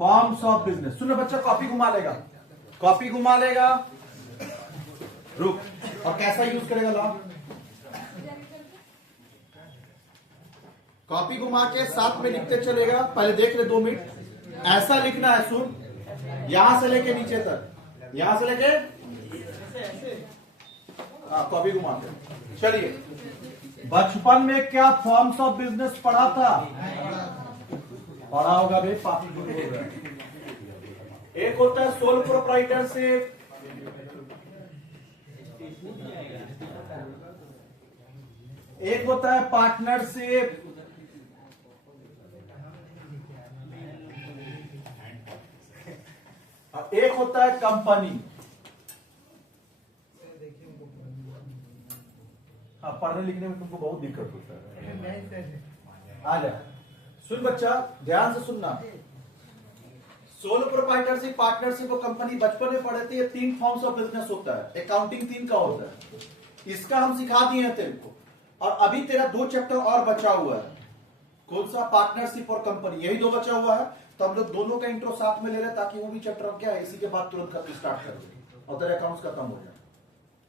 Forms of business. सुनो बच्चा, copy घुमा लेगा, कॉपी घुमा लेगा, रुक, और कैसा यूज करेगा लॉ? कॉपी घुमा के साथ में लिखते चलेगा। पहले देख ले 2 मिनट, ऐसा लिखना है। सुन, यहां से लेके नीचे तक, यहां से लेके, हाँ कॉपी घुमा के। चलिए, बचपन में क्या फॉर्म्स ऑफ बिजनेस पढ़ा था? पढ़ा होगा भाई, पापी गुरु हो गया। एक होता है सोल प्रोप्राइटरशिप, एक होता है पार्टनरशिप, और एक होता है कंपनी। हाँ, पढ़ने लिखने में तुमको बहुत दिक्कत होता है। आ जा, सुन बच्चा, ध्यान से सुनना। सोलो प्रोप्राइटरशिप, पार्टनरशिप और कंपनी बचपन में पढ़े थे। ये 3 फॉर्म्स ऑफ बिजनेस होता है। अकाउंटिंग 3 का होता है। इसका हम सिखा दिए हैं तेरे को। और अभी तेरा 2 चैप्टर और बचा हुआ है। कौन सा? पार्टनरशिप और कंपनी, यही 2 बचा हुआ है। तो हम लोग दोनों का इंट्रो साथ में ले रहे हैं, ताकि वो भी चैप्टर क्या है, इसी के बाद तुरंत खत्म स्टार्ट कर देंगे और तेरे अकाउंट्स खत्म हो जाए।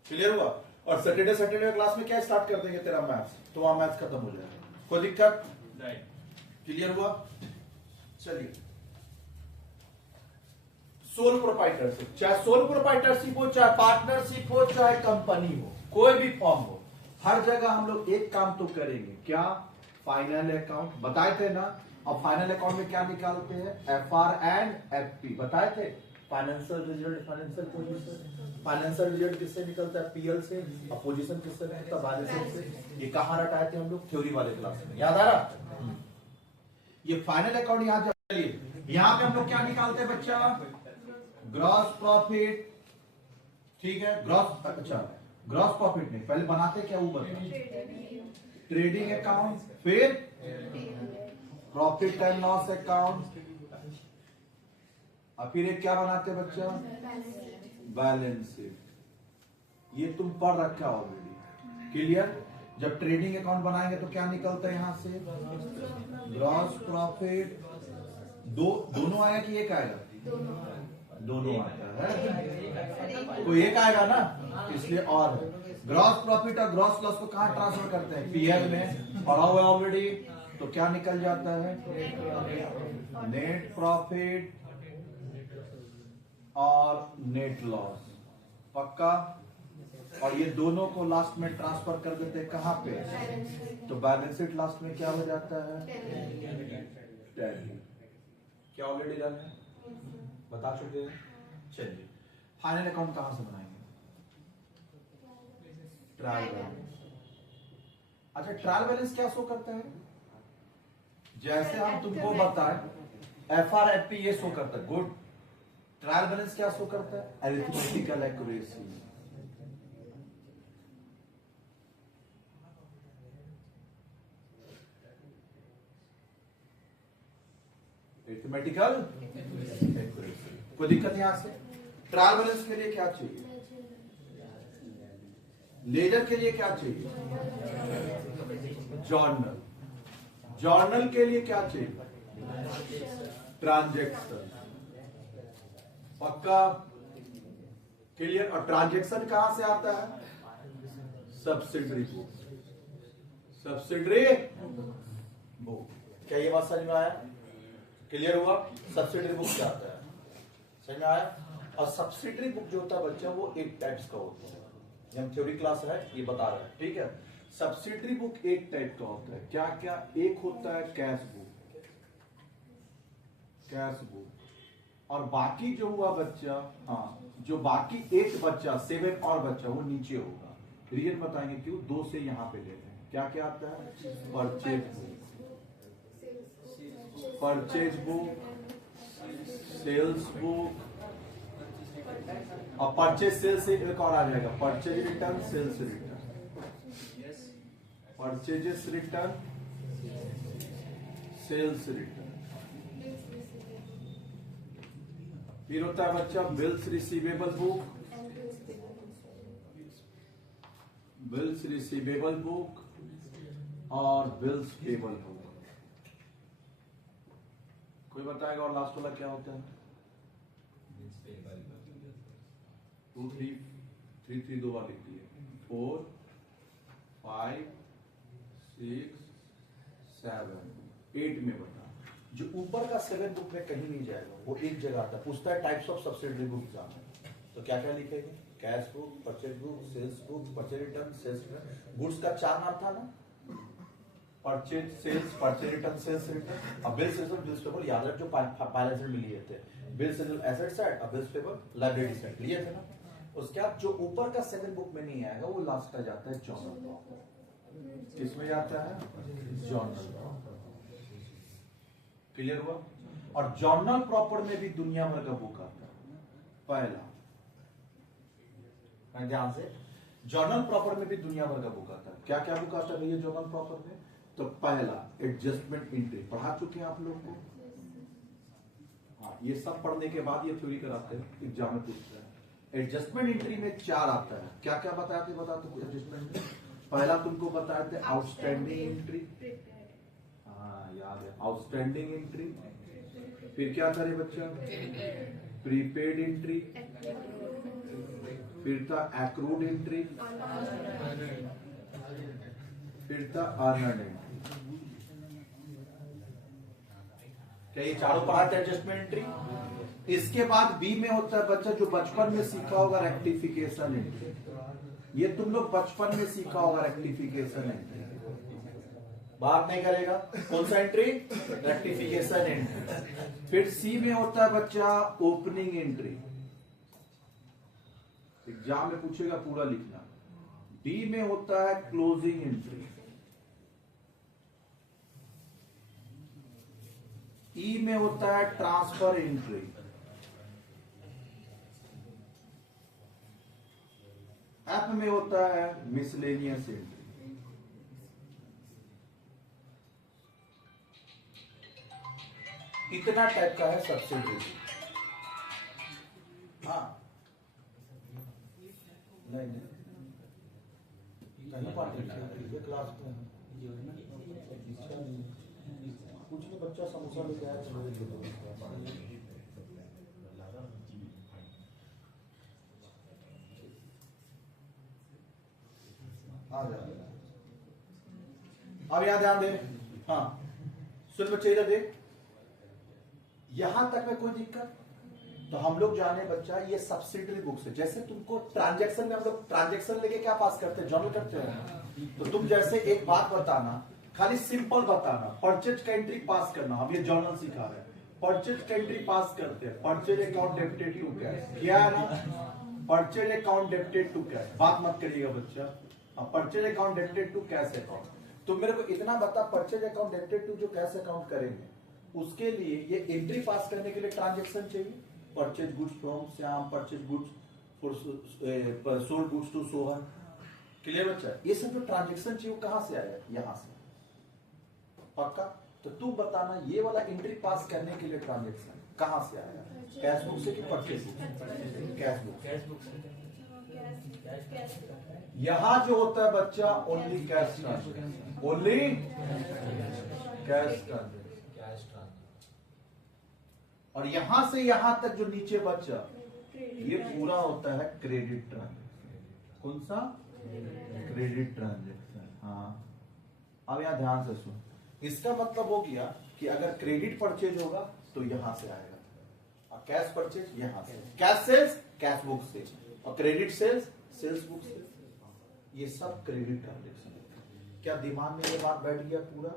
क्लियर हुआ? और सैटरडे क्लास में क्या स्टार्ट कर देंगे, तेरा मैथ्स, तो वहां मैथ्स खत्म हो जाएगा। कोई दिक्कत नहीं? क्लियर हुआ? चलिए, सोल प्रोप्राइटरशिप, चाहे सोल प्रोप्राइटरशिप हो, चाहे पार्टनरशिप हो, चाहे कंपनी हो, कोई भी फॉर्म हो, हर जगह हम लोग एक काम तो करेंगे। क्या? फाइनल अकाउंट बताए थे ना। और फाइनल अकाउंट में क्या निकालते हैं? FR एंड FP बताए थे। Financial result, financial position, financial result किससे निकलता है? PL से। और पोजीशन किससे निकलता है? बैलेंस शीट से। ये कहाँ रटाए थे हम लोग? थ्योरी वाले क्लास में, याद आ रहा? ये फाइनल अकाउंट यहाँ जब, चलिए यहाँ पे हम लोग क्या निकालते हैं बच्चा? Gross profit. ठीक है, ग्रॉस, अच्छा ग्रॉस प्रॉफिट नहीं, पहले बनाते क्या वो बता। ट्रेडिंग अकाउंट, फिर प्रॉफिट एंड लॉस अकाउंट, और फिर एक क्या बनाते बच्चा? Balance sheet. ये तुम पढ़ रखा ऑलरेडी। क्लियर? जब ट्रेडिंग अकाउंट बनाएंगे तो क्या निकलता है यहां से? Gross profit. दोनों आया कि एक आएगा? दोनों आता है, तो एक आएगा ना, इसलिए और ग्रॉस प्रॉफिट और ग्रॉस लॉस को कहां ट्रांसफर करते हैं? PL में। पढ़ा हुआ ऑलरेडी। तो क्या निकल जाता है? नेट प्रॉफिट और नेट लॉस। पक्का? और ये दोनों को लास्ट में ट्रांसफर कर देते हैं कहां पे? तो बैलेंस शीट लास्ट में क्या हो जाता है? टैली। क्या ऑलरेडी डन है? बता चुके हैं। चलिए, फाइनल अकाउंट कहां से बनाएंगे? Trial balance. अच्छा, ट्रायल बैलेंस क्या शो करता है? जैसे हम तुमको बताएं, FR FP ये शो करता है, गुड। ट्रायल बैलेंस क्या शो करता है? Arithmetical accuracy. Arithmetical accuracy. कोई दिक्कत यहां से? ट्रायल बैलेंस के लिए क्या चाहिए? लेजर के लिए क्या चाहिए? जर्नल। जर्नल के लिए क्या चाहिए? ट्रांजैक्शन। पक्का? क्लियर? और ट्रांजैक्शन कहां से आता है? Subsidiary book. Subsidiary book. क्या ये बात समझ में आया? क्लियर हुआ? सब्सिडरी बुक क्या आता है? समझ में आया? और सब्सिडरी बुक जो होता है बच्चा, वो 8 टाइप्स का होता है। हम थ्योरी क्लास है ये बता रहे हैं, ठीक है। सब्सिडरी बुक 8 टाइप का होता है। क्या क्या? एक होता है कैश बुक, कैश बुक। और बाकी जो हुआ बच्चा, हाँ, जो बाकी 8 बच्चा, 7 और बच्चा, वो नीचे होगा। रीजन बताएंगे क्यों। 2 से यहां पे ले रहे हैं। क्या क्या आता है? Purchase book, purchase book, sales book, और परचेज सेल्स से एक और आ जाएगा, purchase return, sales return. Purchases return, sales return. फिर होता है बच्चा bills receivable book, bills receivable book और बिल्स पेबल बुक। कोई बताएगा और लास्ट वाला क्या होता है? 2 3 3 3 दो बार लिख दिए, 4 5 6 7 8 में बता। जो ऊपर का 7 बुक में कहीं नहीं जाएगा, वो एक जगह आता है। पूछता है types of subsidiary book exam में, तो क्या क्या लिखेंगे? Cash book, purchase book, sales book, purchase return, sales return. Goods का 4 नाम था ना, purchase sales, purchase return, sales return. अब बिल्स रिसीव्ड, बिल्स पेबल याद रख, जो बैलेंस शीट में लिए थे। बिल्स रिसीव्ड एसेट साइड, अब बिल्स पेबल लायबिलिटी साइड लिए थे ना। उसके बाद जो ऊपर का 7 बुक में नहीं आएगा, वो लास्ट का जाता है जर्नल। किसमें जाता है? जर्नल। क्लियर हुआ? और जर्नल प्रॉपर में भी दुनिया भर का बुक आता है। पहला ध्यान से, जर्नल प्रॉपर में भी दुनिया भर का बुक आता है। क्या क्या बुक आता है भैया जर्नल प्रॉपर में? तो पहला एडजस्टमेंट एंट्री, पढ़ा चुके हैं आप लोग को। हाँ, ये सब पढ़ने के बाद ये थ्योरी कराते हैं, एग्जाम में पूछते हैं। एडजस्टमेंट एंट्री में 4 आता है। क्या क्या बताया थे? बता दो एडजस्टमेंट में। पहला तुमको बताए थे आउटस्टैंडिंग एंट्री। हाँ याद है, आउटस्टैंडिंग एंट्री। फिर क्या करे बच्चा? Prepaid entry. फिर था एक्रूड एंट्री। फिर था अर्नड एंट्री। क्या ये चारों पार्ट एडजस्टमेंट एंट्री? इसके बाद बी में होता है बच्चा, जो बचपन में सीखा होगा, रेक्टिफिकेशन एंट्री। ये तुम लोग बचपन में सीखा होगा, रेक्टिफिकेशन एंट्री। बात नहीं करेगा। कौन सा एंट्री? Rectification entry. फिर सी में होता है बच्चा ओपनिंग एंट्री, एग्जाम में पूछेगा, पूरा लिखना। डी में होता है क्लोजिंग एंट्री। ई में होता है ट्रांसफर एंट्री। एफ में होता है मिसलेनियस एंट्री। इतना टाइप का है सब्सिडी। हाँ नहीं कहीं पार्टी क्लास में कुछ नहीं, बच्चा समोसा लेके आया अब यहां ध्यान दे। हाँ सुन बच्चे, इधर देख, यहां तक में कोई दिक्कत? तो हम लोग जाने बच्चा, ये सब्सिडरी बुक्स है। जैसे तुमको ट्रांजैक्शन में हम लोग ट्रांजैक्शन लेके क्या पास करते हैं? जर्नल करते हैं। तो तुम जैसे एक बात बताना, खाली सिंपल बताना, परचेज का एंट्री पास करना। हम ये जर्नल सिखा रहे हैं, परचेज का एंट्री पास करते हैं। Purchase account debited to cash, क्या है ना? Purchase account debited to cash. बात मत करिएगा बच्चा, purchase account debited to cash account. तो मेरे को इतना बता, परचेज अकाउंट डेबिटेड टू जो कैश अकाउंट करेंगे, उसके लिए ये एंट्री पास करने के लिए ट्रांजैक्शन चाहिए। Purchase goods from Shyam, purchase goods for sold goods to Sohan. Clear बच्चा? ये सब जो ट्रांजैक्शन चाहिए वो कहां से आया? यहां से। पक्का? तो तू बताना, ये वाला एंट्री पास करने के लिए ट्रांजैक्शन कहां से आया? कैश बुक से कि परचेज बुक? कैश बुक से। यहां जो होता है बच्चा only cash transaction, only cash transaction. और यहां से यहां तक जो नीचे बच्चा, ये पूरा होता है क्रेडिट ट्रांजैक्शन। कौन सा? Credit transaction. हाँ अब यहां ध्यान से सुन, इसका मतलब हो गया कि अगर क्रेडिट परचेज होगा तो यहां से आएगा, और कैश परचेज यहां से। कैश सेल्स कैश बुक से, और क्रेडिट सेल्स सेल्स बुक से। ये सब क्रेडिट ट्रांजैक्शन। क्या दिमाग में ये बात बैठ गया? पूरा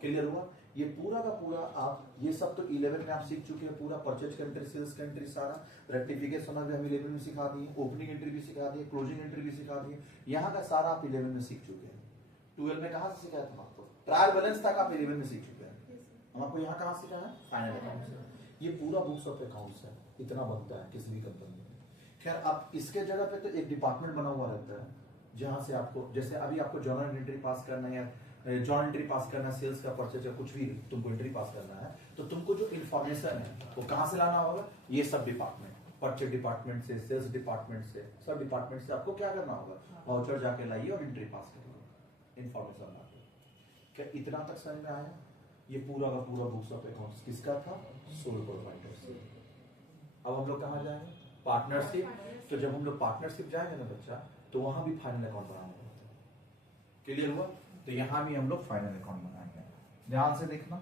क्लियर हुआ? ये पूरा का पूरा आप, ये सब तो 11 में आप सीख चुके हैं। पूरा परचेज का एंट्री, सेल्स का एंट्री, सारा रेक्टिफिकेशन हम 11 में सिखा दिए, ओपनिंग एंट्री भी सिखा दिए, क्लोजिंग एंट्री भी सिखा दिए। यहाँ का सारा आप 11 में सीख चुके हैं। 12 में कहां से सिखाया था आपको? ट्रायल बैलेंस तक आप 11 में सीख चुके हैं। हम आपको यहाँ कहां सिखाया है? फाइनल अकाउंट से। ये पूरा बुक्स ऑफ अकाउंट्स है, इतना बनता है किसी भी कंपनी में। खैर अब इसके जगह पे तो एक डिपार्टमेंट बना हुआ रहता है, जहां से आपको, जैसे अभी आपको जर्नल एंट्री पास करना है, जर्नल एंट्री पास करना है, सेल्स का परचेज का कुछ भी तुमको एंट्री पास करना है, तो तुमको जो इन्फॉर्मेशन है वो कहां से लाना होगा? ये सब डिपार्टमेंट, परचेज डिपार्टमेंट से, सेल्स डिपार्टमेंट से, सब डिपार्टमेंट से आपको क्या करना होगा? वाउचर जाके लाइए और एंट्री पास करिए, इन्फॉर्मेशन लाइए। क्या इतना तक समझ में आया? ये पूरा का पूरा बुक्स ऑफ अकाउंट्स किसका था? Sole proprietorship. अब हम लोग कहाँ जाएंगे? पार्टनरशिप। तो जब हम लोग पार्टनरशिप जाएंगे ना बच्चा, तो वहां भी फाइनल अकाउंट बनाना होता है। क्लियर हुआ? तो यहां भी हम लोग फाइनल अकाउंट बनाएंगे। ध्यान से देखना,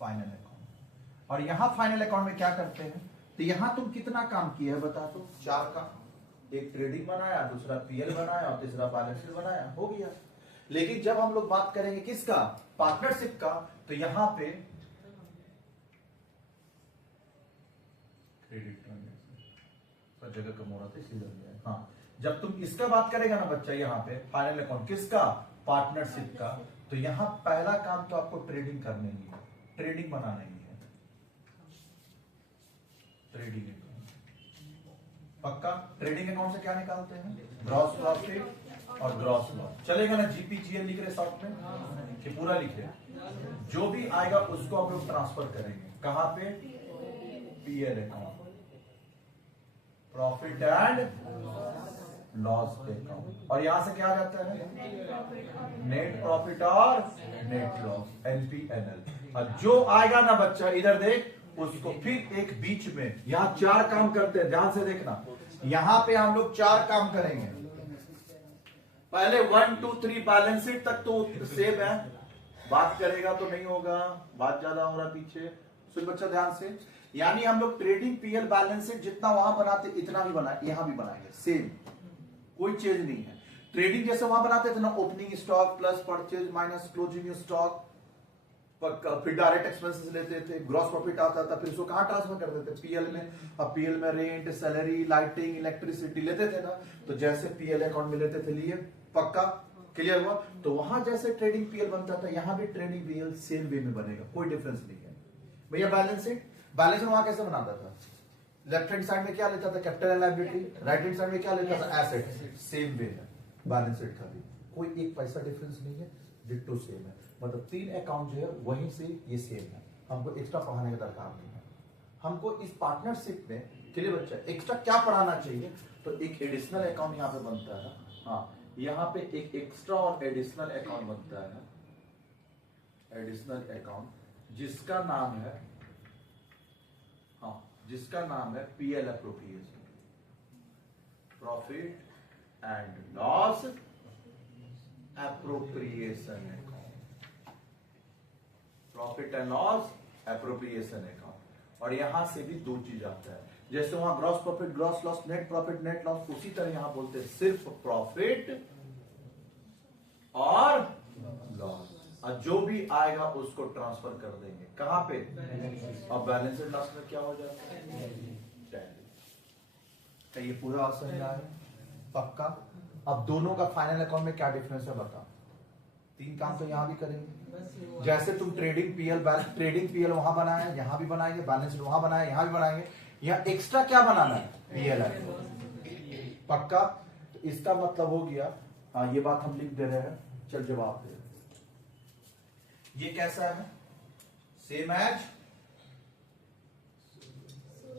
फाइनल अकाउंट। और यहां फाइनल अकाउंट में क्या करते हैं? तो यहां तुम कितना काम किया है बता दो? 4 काम। एक ट्रेडिंग बनाया, दूसरा पीएल बनाया और तीसरा बैलेंस शीट बनाया, हो गया। लेकिन जब हम लोग बात करेंगे किसका? पार्टनरशिप का, तो यहां पे क्रेडिट ट्रांजैक्शन जगह कम हो रहा था इसलिए लग गया। हाँ, जब तुम इसका बात करेगा ना बच्चा, यहाँ पे फाइनल अकाउंट किसका? पार्टनरशिप का। तो यहाँ पहला काम तो आपको ट्रेडिंग करनी ही है, ट्रेडिंग बनाना ही है। ट्रेडिंग अकाउंट पक्का। ट्रेडिंग अकाउंट से क्या निकालते हैं? ग्रॉस प्रॉफिट और ग्रॉस लॉस। चलेगा ना? जीपीजीएल लिख रहे शॉर्ट में कि पूरा लिखे? जो भी आएगा उसको हम लोग ट्रांसफर करेंगे कहां पे? PL account, profit and loss account. और यहां से क्या आ जाता है? नेट प्रॉफिट और नेट लॉस, एनपीएनएल। और जो आएगा ना बच्चा, इधर देख, उसको फिर एक बीच में, यहां 4 काम करते हैं, ध्यान से देखना। यहां पे हम लोग 4 काम करेंगे। पहले 1 2 3 बैलेंस शीट तक तो सेम है, बात करेगा तो नहीं होगा, बात ज्यादा हो रहा पीछे। सुन बच्चा ध्यान से, यानी हम लोग ट्रेडिंग पीएल बैलेंस शीट जितना वहां बनाते इतना भी बनाए, यहां भी बनाएंगे सेम, कोई चेंज नहीं है। ट्रेडिंग जैसे वहां बनाते थे ना, opening stock plus purchase minus closing stock, फिर डायरेक्ट एक्सपेंसेस लेते थे, ग्रॉस प्रॉफिट आता था, फिर उसको कहां ट्रांसफर करते थे? पीएल में। अब पीएल में रेंट, सैलरी, लाइटिंग, इलेक्ट्रिसिटी लेते थे ना, तो जैसे पीएल अकाउंट में लेते थे, लिए। पक्का? क्लियर हुआ? तो वहां जैसे ट्रेडिंग पीएल बनता था, यहां भी ट्रेडिंग पीएल सेम वे में बनेगा, कोई डिफरेंस नहीं है भैया। बैलेंस शीट, बैलेंस शीट वहां कैसे बनाता था? लेफ्ट हैंड साइड में क्या लेता था? Capital and liability. Right hand side में क्या लेता था? एसेट। सेम वे है बैलेंस शीट का भी, कोई एक पैसा डिफरेंस नहीं है, डिट्टो सेम है। मतलब 3 अकाउंट जो है वहीं से ये सेम है, हमको एक्स्ट्रा पढ़ाने का दरकार नहीं है। हमको इस पार्टनरशिप में के लिए बच्चा एक्स्ट्रा क्या पढ़ाना चाहिए? तो एक एडिशनल अकाउंट यहाँ पे बनता है। हाँ, यहाँ पे एक एक्स्ट्रा और एडिशनल अकाउंट बनता है, एडिशनल अकाउंट, जिसका नाम है, हाँ, जिसका नाम है PL appropriation, profit and loss appropriation account, profit and loss appropriation account. और यहां से भी 2 चीज आता है, जैसे वहां gross profit gross loss, net profit net loss, उसी तरह यहां बोलते हैं सिर्फ प्रॉफिट और लॉस। और जो भी आएगा उसको ट्रांसफर कर देंगे कहां पे? अब बैलेंस शीट लास्ट में क्या हो जाता है? टैली। ये पूरा आंसर है पक्का। अब दोनों का फाइनल अकाउंट में क्या डिफरेंस है बता? 3 काम तो यहां भी करेंगे, जैसे तुम ट्रेडिंग पीएल वहां बनाया, यहां भी बनाएंगे, बैलेंस शीट वहां बनाया, यहां भी बनाएंगे। यहाँ एक्स्ट्रा क्या बनाना है? पीएल पक्का। तो इसका मतलब हो गया, हाँ, ये बात हम लिख दे रहे हैं। चल जवाब दे। ये कैसा है? Same as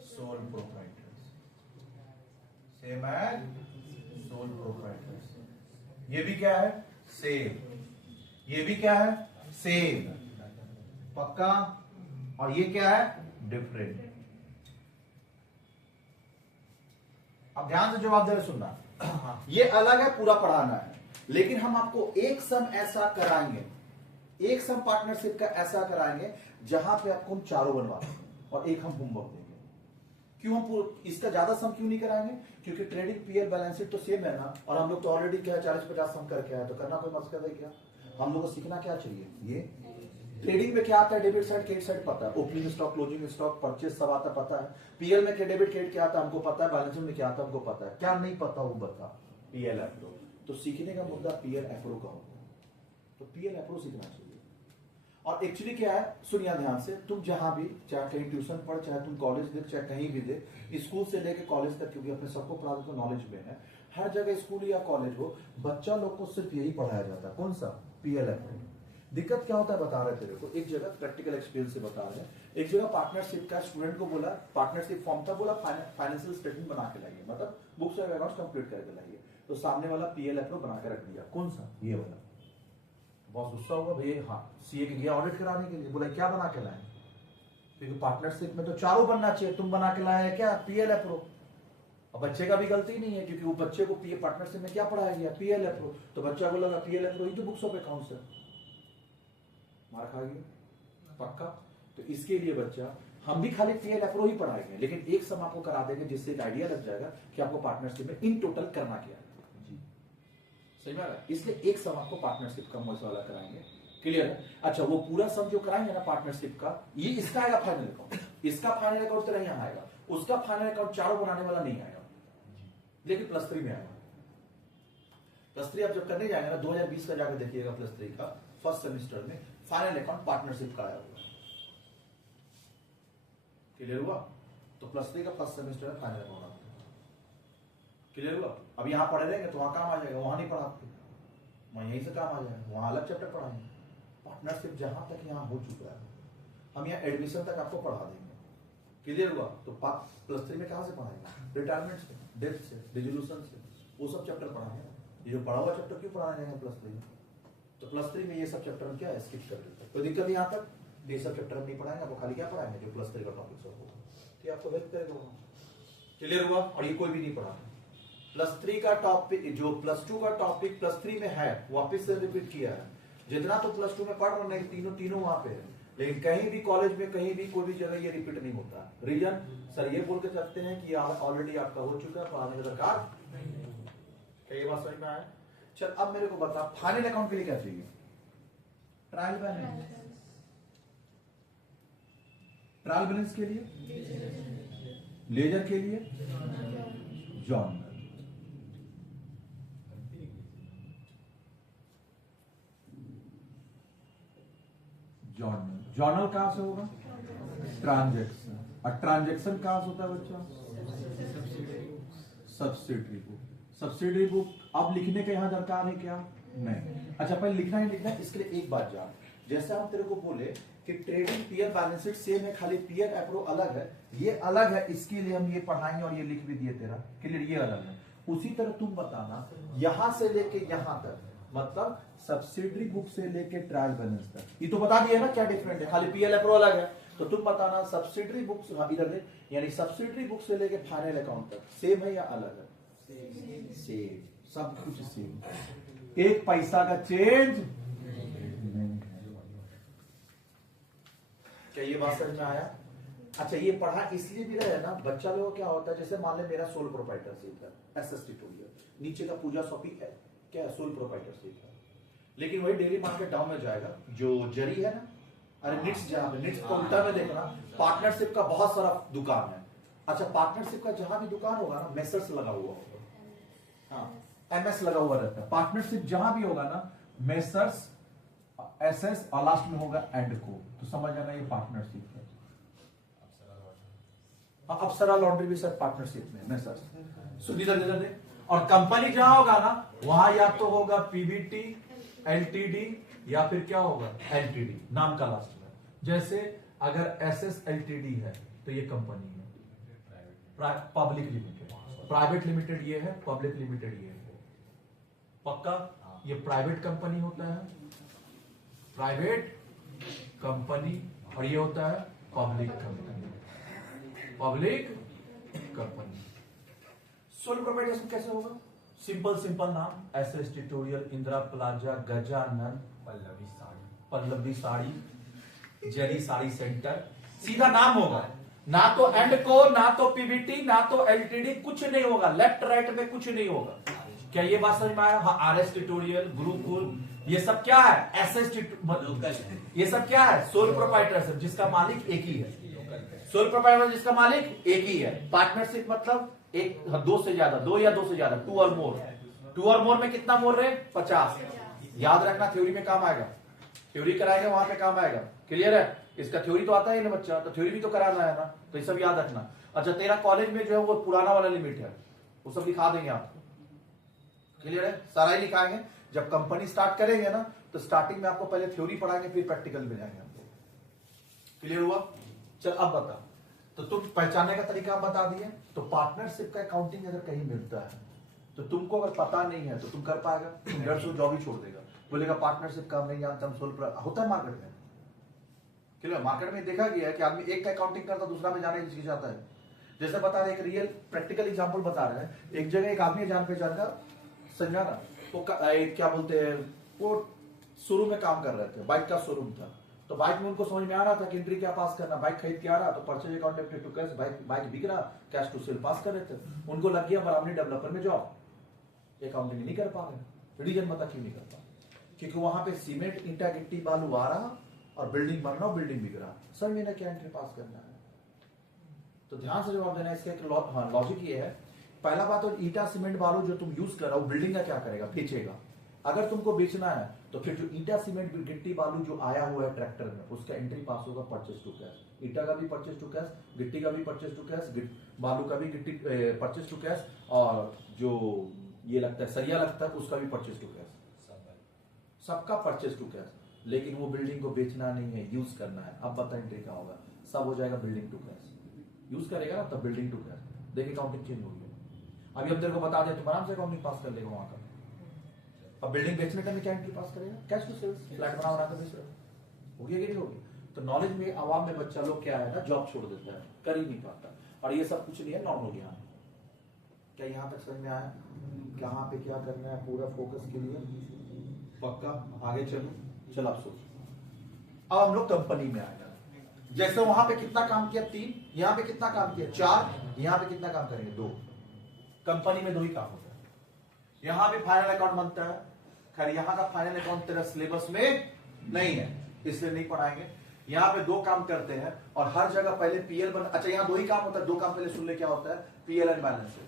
sole proprietors, same as sole proprietors. ये भी क्या है? सेम। ये भी क्या है? सेम। पक्का। और ये क्या है? डिफरेंट। अब ध्यान से जवाब दे रहे, सुनना। ये अलग है, पूरा पढ़ाना है, लेकिन हम आपको एक सम ऐसा कराएंगे, एक सम पार्टनरशिप का ऐसा कराएंगे जहां पे आपको हम चारों बनवा देंगे और एक हम होमवर्क देंगे। क्यों हम इसका ज्यादा सम क्यों नहीं कराएंगे? क्योंकि ट्रेडिंग पीएल बैलेंस शीट तो सेम है ना, और हम लोग तो ऑलरेडी क्या 40-50 सम करके आए, तो करना कोई मकसद है क्या? हम लोग को सीखना क्या चाहिए? ये ट्रेडिंग में क्या आता है? डेबिट साइड क्रेडिट साइड पता है, opening stock closing stock purchase सब आता पता है। पीएल में क्या डेबिट क्रेडिट क्या आता है हमको पता है, बैलेंस शीट में क्या आता है हमको पता है। क्या नहीं पता वो बता? PL appro. तो सीखने का मुद्दा पीएल एप्रो का होता है, तो पीएल एप्रो सीखना चाहिए। और एक्चुअली क्या है, सुनिए ध्यान से, तुम जहां भी, चाहे कहीं ट्यूशन पढ़, चाहे तुम कॉलेज देख, चाहे कहीं भी दे, स्कूल से लेके कॉलेज तक, क्योंकि अपने सबको पढ़ा तो नॉलेज में है, हर जगह स्कूल या कॉलेज हो, बच्चा लोग को सिर्फ यही पढ़ाया जाता है। कौन सा? PL appro. दिक्कत क्या होता है बता रहे तेरे को, एक जगह प्रैक्टिकल एक्सपीरियंस से बता रहे हैं, एक जगह पार्टनरशिप का स्टूडेंट को बोला, पार्टनरशिप फॉर्म था, बोला फाइनेंशियल स्टेटमेंट बना के लाइए, मतलब बुक्स और अकाउंट्स कंप्लीट करके लाइए। तो सामने वाला पीएल एप्रो बना के रख दिया। कौन सा? ये वाला। बॉस गुस्सा होगा, भैया हाँ सीए के गया ऑडिट कराने के लिए, बोला क्या बना के लाए, क्योंकि पार्टनरशिप में तो चारों बनना चाहिए, तुम बना के लाए क्या पीएल अप्रो। अब बच्चे का भी गलती नहीं है, क्योंकि वो बच्चे को पार्टनरशिप में क्या पढ़ाया गया, पीएल अप्रो, तो बच्चा को लगा पीएल अप्रो ही तो बुक्स ऑफ अकाउंट्स है, मार खा गया पक्का। तो इसके लिए बच्चा हम भी खाली पीएल अप्रो ही पढ़ाएंगे, लेकिन एक सम आपको करा देंगे जिससे एक आइडिया लग जाएगा कि आपको पार्टनरशिप में इन टोटल करना क्या है जी, सही बात है। इसलिए एक सम आपको पार्टनरशिप का वाला कराएंगे, क्लियर है। अच्छा वो पूरा सम जो कराएंगे ना पार्टनरशिप का, ये इसका आएगा फाइनल अकाउंट, इसका फाइनल अकाउंट तेरा यहाँ आएगा, उसका फाइनल अकाउंट चारों बनाने वाला नहीं आएगा, लेकिन +3 में आएगा। +3 आप जब करने जाएंगे ना 2020 का जाकर देखिएगा, +3 का फर्स्ट सेमेस्टर में फाइनल अकाउंट पार्टनरशिप का आया होगा, क्लियर हुआ। तो +3 का फर्स्ट सेमेस्टर में फाइनल अकाउंट आता है, क्लियर हुआ। अब यहाँ पढ़े रहेंगे तो वहां काम आ जाएगा, वहां नहीं पढ़ाते, वहां यहीं से काम आ जाएगा, वहां अलग चैप्टर पढ़ाएंगे। पार्टनरशिप जहां तक यहाँ हो चुका है, हम यहाँ एडमिशन तक आपको पढ़ा देंगे, क्लियर हुआ। तो +3 में कहां से पढ़ाएंगे, रिटायरमेंट से, डेथ से, डिसोल्यूशन से, वो सब चैप्टर पढ़ाएंगे। ये जो पढ़ा हुआ चैप्टर क्यों पढ़ाने जाएंगे +3 में, तो +3 में ये सब चैप्टर हम क्या स्किप कर देते हैं, कोई दिक्कत यहाँ तक ये सब चैप्टर हम नहीं पढ़ाएंगे, आपको खाली क्या पढ़ाएंगे जो +3 का टॉपिक सब होगा, ठीक आपको हेल्प करेगा, क्लियर हुआ। और ये कोई भी नहीं पढ़ा, +3 का टॉपिक जो +2 का टॉपिक +3 में है वापस से रिपीट किया है, जितना तो +2 में पढ़ रहे हैं तीनों वहां पे है, लेकिन कहीं भी कॉलेज में कहीं भी कोई भी जगह ये रिपीट नहीं होता। रीजन सर ये बोल के चलते हैं कि ऑलरेडी आपका हो चुका है, पढ़ाने का दरकार क्या, ये बात समझ में आया। चल अब मेरे को बता फाइनल अकाउंट के लिए क्या चाहिए, ट्रायल बैलेंस, ट्रायल बैलेंस के लिए, लेजर के लिए जर्नल, जर्नल कहां से होगा, ट्रांजैक्शन, और ट्रांजैक्शन कहां से होता है बच्चा, सब्सिडरी बुक, सब्सिडरी बुक अब लिखने का यहां दरकार है क्या, नहीं। अच्छा पहले लिखना ही लिखना है, इसके लिए एक बात जान, जैसे हम तेरे को बोले कि trading PL balance sheet same है, खाली पीएल अप्रो अलग है, ये अलग है, इसके लिए हम ये पढ़ाएंगे और ये लिख भी दिए तेरा, क्लियर, ये अलग है। उसी तरह तुम बताना यहां से लेके यहां तक, मतलब सब्सिडरी बुक से लेके ट्रायल बैलेंस तक, ये तो बता दिया ना क्या डिफरेंट है, खाली पीएल अप्रो अलग है, तो तुम बताना सब्सिडरी बुक इधर यानी सब्सिडरी बुक से लेके फाइनल अकाउंट तक सेम है या अलग है, सेम, सब कुछ सेम, एक पैसा का चेंज नहीं। क्या ये बात समझ में आया। अच्छा ये पढ़ा इसलिए भी रहे ना, बच्चा लोगों क्या होता है, जैसे मान ले मेरा सोल प्रोप्राइटरशिप है, एसएस ट्यूटोरियल, नीचे का पूजा शॉपिंग है क्या है, सोल प्रोप्राइटरशिप है, लेकिन वही डेली मार्केट डाउन में जाएगा, जो जरी है ना, अरे निट्स, जहां पे निट्स को उल्टा में देखना, पार्टनरशिप का बहुत सारा दुकान है। अच्छा पार्टनरशिप का जहां भी दुकान होगा ना, मेसर्स लगा हुआ होगा, हाँ एमएस लगा हुआ रहता है, पार्टनरशिप जहां भी होगा ना, मेसर्स, एसएस और लास्ट में होगा एंड को, तो समझ जाना ये पार्टनरशिप है। अप्सरा लॉन्ड्री भी सर पार्टनरशिप में मेसर्स, सुनिधर दे। और कंपनी जहां होगा ना, वहां या तो होगा पीबीटी, एलटीडी, या फिर क्या होगा एलटीडी नाम का लास्ट में। जैसे अगर एसएस एलटीडी है तो ये कंपनी है, पब्लिक लिमिटेड, प्राइवेट लिमिटेड ये है, पब्लिक लिमिटेड ये है, पक्का ये प्राइवेट कंपनी होता है, प्राइवेट कंपनी, और ये होता है public company, public company. Sole proprietorship कैसे होगा, सिंपल सिंपल नाम, SS tutorial, Indira plaza, Gajanan, Pallavi sari, Jerry sari centre, सीधा नाम होगा, ना तो एंड को, ना तो पीवीटी, ना तो एलटीडी, कुछ नहीं होगा, लेफ्ट राइट में कुछ नहीं होगा। क्या ये बात समझ में आया। हाँ आरएस ट्यूटोरियल, गुरुकुल, ये सब क्या है, एसएस, ये सब क्या है, सोल प्रोप्राइटरशिप जिसका मालिक एक ही है, सोल प्रोप्राइटर जिसका मालिक एक ही है। पार्टनरशिप मतलब एक, दो से ज्यादा, दो या दो से ज्यादा, टू और मोर, टू और मोर में कितना मोर रहे, 50। याद रखना थ्योरी में काम आएगा, थ्योरी कराएंगे वहां पे काम आएगा, क्लियर है। इसका थ्योरी तो आता ही ना बच्चा, तो थ्योरी भी तो कराना है ना, तो ये सब याद रखना। अच्छा तेरा कॉलेज में जो है वो पुराना वाला लिमिट है, वो सब लिखा देंगे आपको, क्लियर है, सारा ही लिखाएंगे। जब कंपनी स्टार्ट करेंगे ना, तो स्टार्टिंग में आपको पहले थ्योरी पढ़ाएंगे, फिर प्रैक्टिकल में जाएंगे आपको, क्लियर हुआ। चल अब बता, तो तुम पहचानने का तरीका बता दिए। तो पार्टनरशिप का अकाउंटिंग अगर कहीं मिलता है तो तुमको अगर पता नहीं है तो तुम कर पाएगा, तुम 150 जॉब ही छोड़ देगा। बोलेगा पार्टनरशिप का हम नहीं जानते, हम सोल होता है मार्केट में। क्लियर, मार्केट में देखा गया है कि आदमी एक का अकाउंटिंग करता दूसरा में जाने की हिचकिचाता है। जैसे बता रहे, एक रियल प्रैक्टिकल एग्जांपल बता रहे हैं। एक जगह एक आदमी जान पहचान का संजाना, वो क्या बोलते हैं, वो शोरूम में काम कर रहे थे, बाइक का शोरूम था। तो बाइक में उनको समझ में आ रहा था कि एंट्री क्या पास करना, बाइक खरीद के आ रहा तो purchase account debit to cash, bike बिक रहा, कैश टू सेल पास कर रहे थे। उनको लग गया बरामनी डेवलपर में जॉब, अकाउंटिंग नहीं कर पा रहे। रीजन बता क्यों नहीं कर पा? क्योंकि वहां पे सीमेंट ईंटा गिट्टी बालू आ रहा और बिल्डिंग बन रहा, बिल्डिंग बिक रहा, सर मैंने क्या एंट्री पास करना है? तो ध्यान से जवाब देना है। इसका एक लॉजिक ये है, पहला बात तो ईटा सीमेंट बालू जो तुम यूज कर रहे हो बिल्डिंग का क्या करेगा, बेचेगा। अगर तुमको बेचना है तो फिर जो ईटा सीमेंट गिट्टी बालू जो आया हुआ है ट्रैक्टर में, उसका एंट्री पास होगा परचेज टू कैश। ईटा का भी परचेज टू कैश, गिट्टी का भी परचेज टू कैश, बालू का भी गिट्टी परचेज टू कैश, और जो ये लगता है सरिया लगता है उसका भी परचेज टू कैश, सबका परचेज टू कैश। लेकिन वो बिल्डिंग को बेचना नहीं है, यूज करना है। अब बता एंट्री क्या होगा, सब हो जाएगा बिल्डिंग टू कैश। यूज करेगा ना तब बिल्डिंग टू कैश, देखिए अकाउंटिंग चेंज हो गया। अभी हम तेरे को बता दें तुम आराम से अकाउंटिंग पास कर लेगा वहां का। अब बिल्डिंग बेचने का क्या एंट्री पास करेगा, कैश टू सेल्स, फ्लैट बना कर बेच रहा हो गया कि नहीं हो गया? तो नॉलेज में आवाम में बच्चा लोग क्या है ना, जॉब छोड़ देता है, कर ही नहीं पाता। और ये सब कुछ नहीं है नॉर्मल ज्ञान। क्या यहाँ तक समझ में आया कहाँ पे क्या करना है? पूरा फोकस के लिए पक्का आगे चलो। चल आप सोचो, अब हम लोग कंपनी में आए। जैसे वहां पे कितना काम किया 3, यहाँ पे कितना काम किया 4, यहाँ पे कितना काम करेंगे 2। कंपनी में 2 ही काम होता है। यहाँ पे फाइनल अकाउंट बनता है, खैर यहाँ का फाइनल अकाउंट तेरा सिलेबस में नहीं है इसलिए नहीं पढ़ाएंगे। यहाँ पे 2 काम करते हैं और हर जगह पहले पीएल बन, अच्छा यहाँ 2 ही काम होता है। 2 काम पहले सुन ले क्या होता है, पीएल एंड बैलेंस शीट।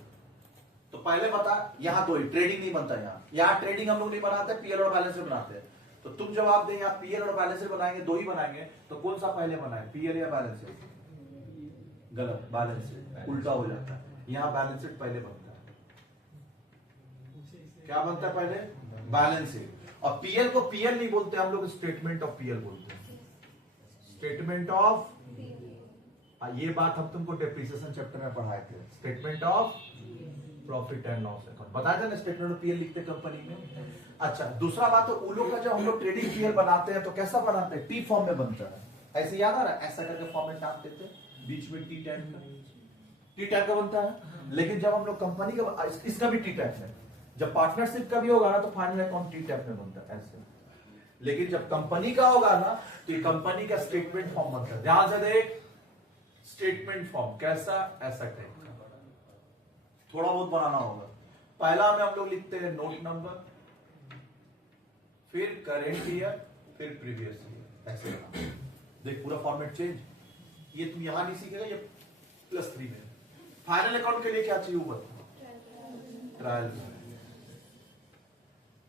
तो पहले बता, यहाँ 2 ही, ट्रेडिंग नहीं बनता। यहाँ ट्रेडिंग हम लोग नहीं बनाते, पीएल और बैलेंस शीट बनाते हैं। तो तुम जवाब दे, यहाँ पीएल और बैलेंस शीट बनाएंगे, 2 ही बनाएंगे, तो कौन सा पहले बनाए, पीएल या बैलेंस शीट? गलत, बैलेंस शीट उल्टा हो जाता है। यहाँ बैलेंस शीट पहले बनता है। क्या बनता है पहले? Balance sheet. और पीएल को पीएल नहीं बोलते हम लोग, स्टेटमेंट ऑफ पीएल बोलते हैं। स्टेटमेंट ऑफ, ये बात हम तुमको डेप्रिसिएशन चैप्टर में पढ़ाए थे। Statement of profit and loss account बताया था ना, स्टेटमेंट ऑफ पीएल लिखते कंपनी में। अच्छा, दूसरा बात तो उन लोग का जब हम लोग ट्रेडिंग पीएल बनाते हैं तो कैसा बनाते हैं, टी फॉर्म में बनता है। ऐसे याद आ रहा है, ऐसा करके फॉर्मेट नाम देते हैं, बीच में टी टाइप का बनता है। लेकिन जब हम लोग कंपनी का, इसका भी टी टाइप है, जब पार्टनरशिप का भी होगा ना तो फाइनल अकाउंट टी टाइप में बनता है ऐसे। लेकिन जब कंपनी का होगा ना तो ये कंपनी का स्टेटमेंट फॉर्म बनता है। ध्यान से देख, स्टेटमेंट फॉर्म कैसा, ऐसा टाइप का थोड़ा बहुत बनाना होगा। पहला में हम लोग लिखते हैं नोट नंबर, फिर करेंट ईयर, फिर प्रीवियस ईयर, ऐसे देख पूरा फॉर्मेट चेंज। ये तुम यहां नहीं सीखेगा, ये +3 में। फाइनल अकाउंट के लिए क्या चाहिए ऊपर, ट्रायल बैलेंस।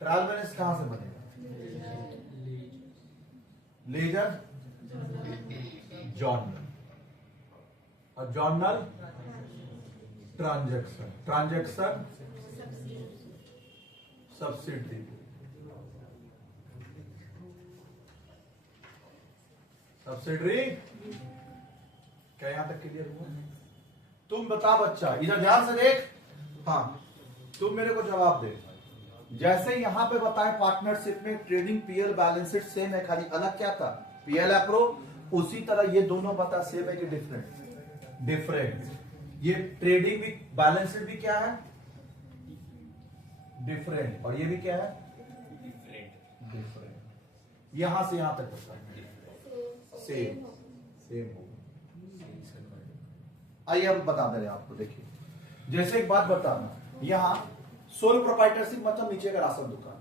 ट्रायल बैलेंस कहां से बनेगा, लेजर जर्नल, और जर्नल ट्रांजैक्शन सब्सिडी। सब्सिडरी क्या यहां तक क्लियर हुआ? तुम बता बच्चा, इधर ध्यान से देख। हाँ, तुम मेरे को जवाब दे। जैसे यहां पे बताए पार्टनरशिप में trading PL balance sheet same है, खाली अलग क्या था, पीएल अप्रूव। उसी तरह ये दोनों बता सेम है कि डिफरेंट? डिफरेंट। ये ट्रेडिंग भी बैलेंस शीट भी क्या है, डिफरेंट, और ये भी क्या है, डिफरेंट। यहां से यहां तक बता सेम होगा। आइए हम बता दे रहे हैं आपको। देखिए, जैसे एक बात बताना, यहां सोल प्रोप्राइटरशिप मतलब नीचे का राशन दुकान,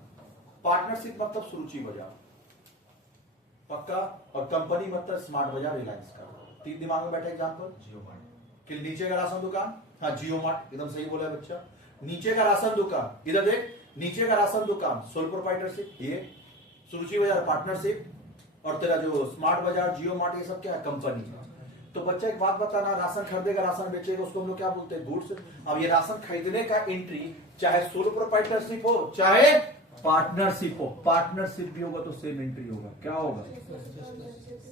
पार्टनरशिप मतलब सुरुचि बाजार, पक्का, और कंपनी मतलब स्मार्ट बाजार, रिलायंस का। 3 दिमाग में बैठे एग्जांपल, जियो मार्ट कि नीचे का राशन दुकान, हाँ जियो मार्ट एकदम सही बोला है बच्चा। नीचे का राशन दुकान, इधर देख, नीचे का राशन दुकान सोल प्रोप्राइटरशिप, ये सुरुचि बाजार पार्टनरशिप, और तेरा जो स्मार्ट बाजार जियो मार्ट ये सब क्या है, कंपनी। तो बच्चा एक बात बताना, राशन खरीदेगा राशन बेचेगा उसको हम लोग क्या बोलते हैं, गुड्स। अब ये राशन खरीदने का एंट्री चाहे सोलो प्रोप्राइटरशिप हो चाहे पार्टनरशिप हो, पार्टनरशिप भी होगा तो सेम एंट्री होगा। क्या होगा,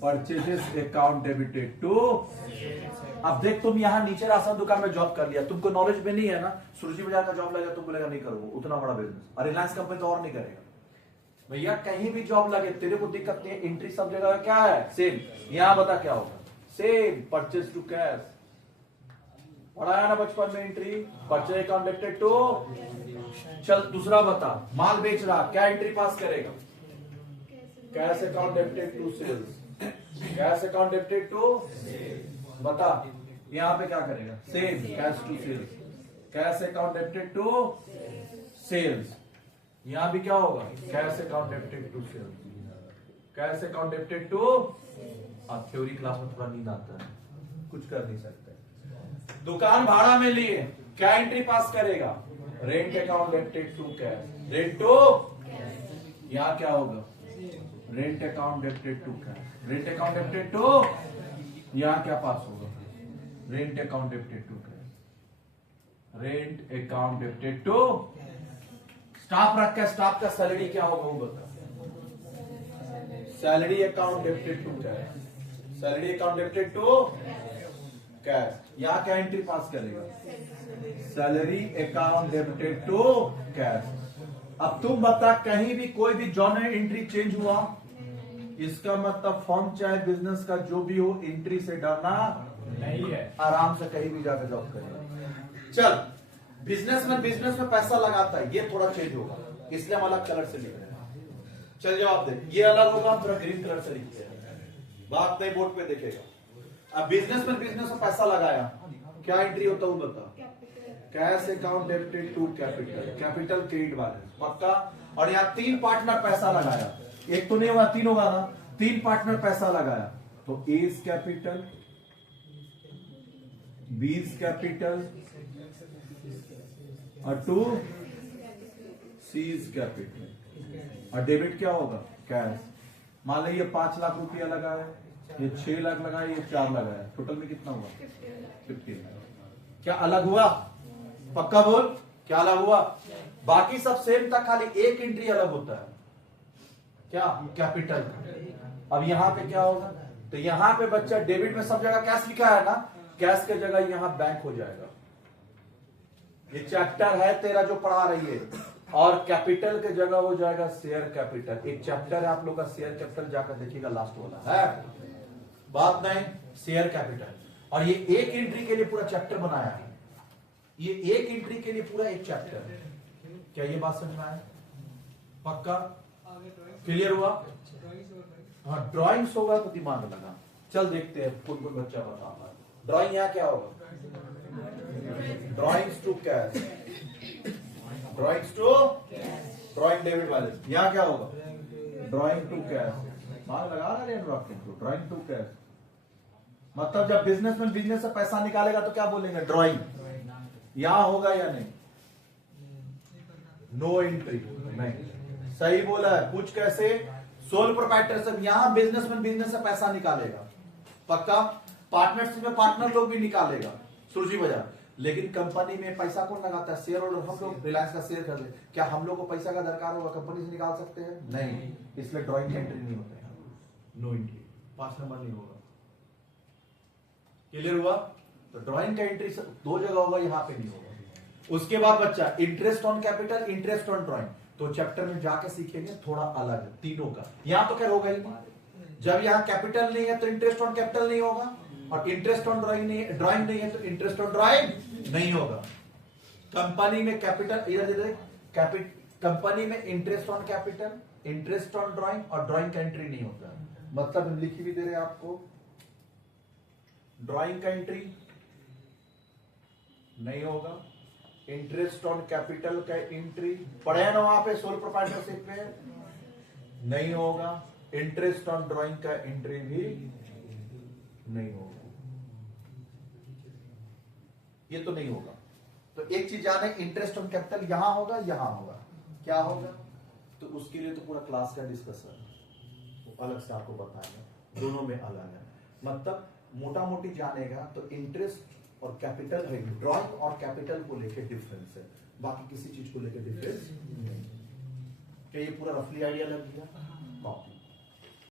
परचेजेस अकाउंट डेबिटेड टू। अब देख, तुम यहाँ नीचे राशन दुकान में जॉब कर लिया, तुमको नॉलेज में नहीं है ना, सुरुचि बाजार का जॉब लगा, तुम बोलेगा नहीं करो उतना बड़ा बिजनेस, और रिलायंस कंपनी तो और नहीं करेगा। भैया कहीं भी जॉब लगे तेरे को दिक्कत नहीं है, एंट्री सब जगह क्या है सेम। यहां बता क्या होगा, सेम परचेज टू कैश। पढ़ाया ना बचपन में entry, purchase account debited to. चल दूसरा बता, माल बेच रहा, क्या एंट्री पास करेगा, cash account debited to sales. Cash account debited to, बता यहां पे क्या करेगा, same cash to sales. Cash account debited to sales. यहां भी क्या होगा, cash account debited to sales. Cash account debited to. अब थ्योरी क्लास में थोड़ा नींद आता है, कुछ कर नहीं सकते। दुकान भाड़ा में लिए, क्या एंट्री पास करेगा, rent account debited to cash. Rent to, यहां क्या होगा, rent account debited to cash. Rent account debited to, यहां क्या पास होगा, rent account debited to cash. Rent account debited to. Staff रखा है, स्टाफ का सैलरी क्या होगा वो बता, salary account debited to cash. Salary account debited to cash. यहां क्या एंट्री पास करेगा, salary account debited to cash. अब तुम बता, कहीं भी कोई भी जर्नल एंट्री चेंज हुआ, इसका मतलब फर्म चाहे बिजनेस का जो भी हो, एंट्री से डरना नहीं है, आराम से कहीं भी जाकर जॉब करेगा। चल बिजनेस में पैसा लगाता है, ये थोड़ा चेंज होगा, इसलिए हम अलग कलर से लिख रहे हैं। चल जवाब दे, ये अलग होगा, हम थोड़ा ग्रीन कलर से लिखते हैं, बात नहीं बोर्ड पे देखेगा। अब बिजनेस में पैसा लगाया, क्या एंट्री होता है वो बता, cash account debited to capital. Capital credit balance पक्का। और यहाँ 3 पार्टनर पैसा लगाया, एक तो नहीं होगा 3 होगा ना, 3 पार्टनर पैसा लगाया, तो एज कैपिटल, बीज कैपिटल और 2 सीज कैपिटल। और डेबिट क्या होगा, कैश। मान लीजिए 5 लाख रुपया लगाया, ये 6 लाख लगाया, ये 4 लगाया, टोटल में कितना हुआ, 15। क्या अलग हुआ, पक्का बोल, क्या अलग हुआ, बाकी सब सेम था, खाली एक एंट्री अलग होता है, क्या, कैपिटल। अब यहां पे क्या होगा, तो यहां पे बच्चा डेबिट में सब जगह कैश लिखा है ना, कैश के जगह यहां बैंक हो जाएगा। ये चैप्टर है तेरा जो पढ़ा रही है, और कैपिटल के जगह हो जाएगा शेयर कैपिटल। एक चैप्टर है आप लोग का शेयर कैपिटल, जाकर देखिएगा लास्ट वाला है, बात नहीं, शेयर कैपिटल। और ये एक एंट्री के लिए पूरा चैप्टर बनाया है, ये एक एंट्री के लिए पूरा एक चैप्टर। क्या ये बात समझ में आया, पक्का क्लियर हुआ। हाँ ड्राइंग्स होगा तो दिमाग लगा। चल देखते हैं कौन कौन बच्चा बता रहा है। ड्राइंग यहाँ क्या होगा, drawings to cash. Drawings to, drawing debit balance. यहाँ क्या होगा, ड्राइंग टू कैश। मांग लगा रहे हैं ड्राइंग टू कैश। मतलब जब बिजनेसमैन बिजनेस से पैसा निकालेगा तो क्या बोलेंगे, ड्राइंग। यहां होगा या नहीं, नो एंट्री नहीं, सही बोला है। पूछ कैसे, सोल प्रोप्राइटरशिप, यहां बिजनेसमैन बिजनेस से पैसा निकालेगा, पक्का। पार्टनरशिप में पार्टनर लोग भी निकालेगा, सुरजी बाजार। लेकिन कंपनी में पैसा कौन लगाता है, शेयर होल्डर। हम लोग रिलायंस का शेयर कर ले, क्या हम लोग को पैसा का दरकार होगा, कंपनी से निकाल सकते हैं, नहीं, इसलिए ड्राइंग का एंट्री नहीं होता है, नो एंट्री, 5 नंबर नहीं होगा। क्लियर हुआ। तो ड्राइंग का एंट्री 2 जगह होगा, यहां पे नहीं होगा। उसके बाद बच्चा interest on capital, interest on drawing, तो चैप्टर में जाके सीखेंगे, थोड़ा अलग है तीनों का। यहां तो क्या होगा ही नहीं, जब यहां कैपिटल नहीं है तो इंटरेस्ट ऑन कैपिटल नहीं होगा, और इंटरेस्ट ऑन ड्राइंग नहीं है, ड्राइंग नहीं है तो इंटरेस्ट ऑन ड्राइंग नहीं होगा। कंपनी में कैपिटल, इधर कंपनी में interest on capital, interest on drawing और ड्राइंग का एंट्री नहीं होता। मतलब लिखी भी दे रहे आपको, ड्राइंग का एंट्री नहीं होगा, इंटरेस्ट ऑन कैपिटल का एंट्री पढ़े ना वहां पे सोल प्रोप्राइटरशिप में नहीं होगा, इंटरेस्ट ऑन ड्राइंग का एंट्री भी नहीं होगा, ये तो नहीं होगा। तो एक चीज जाने, इंटरेस्ट ऑन कैपिटल यहां होगा, यहां होगा, क्या होगा, तो उसके लिए तो पूरा क्लास का डिस्कशन वो अलग से आपको बताएंगे, दोनों में अलग है। मतलब मोटा मोटी जानेगा तो इंटरेस्ट और कैपिटल है, ड्राइंग और कैपिटल को लेकर डिफरेंस है, बाकी किसी चीज को लेकर डिफरेंस नहीं। क्या ये पूरा रफली आइडिया लग गया।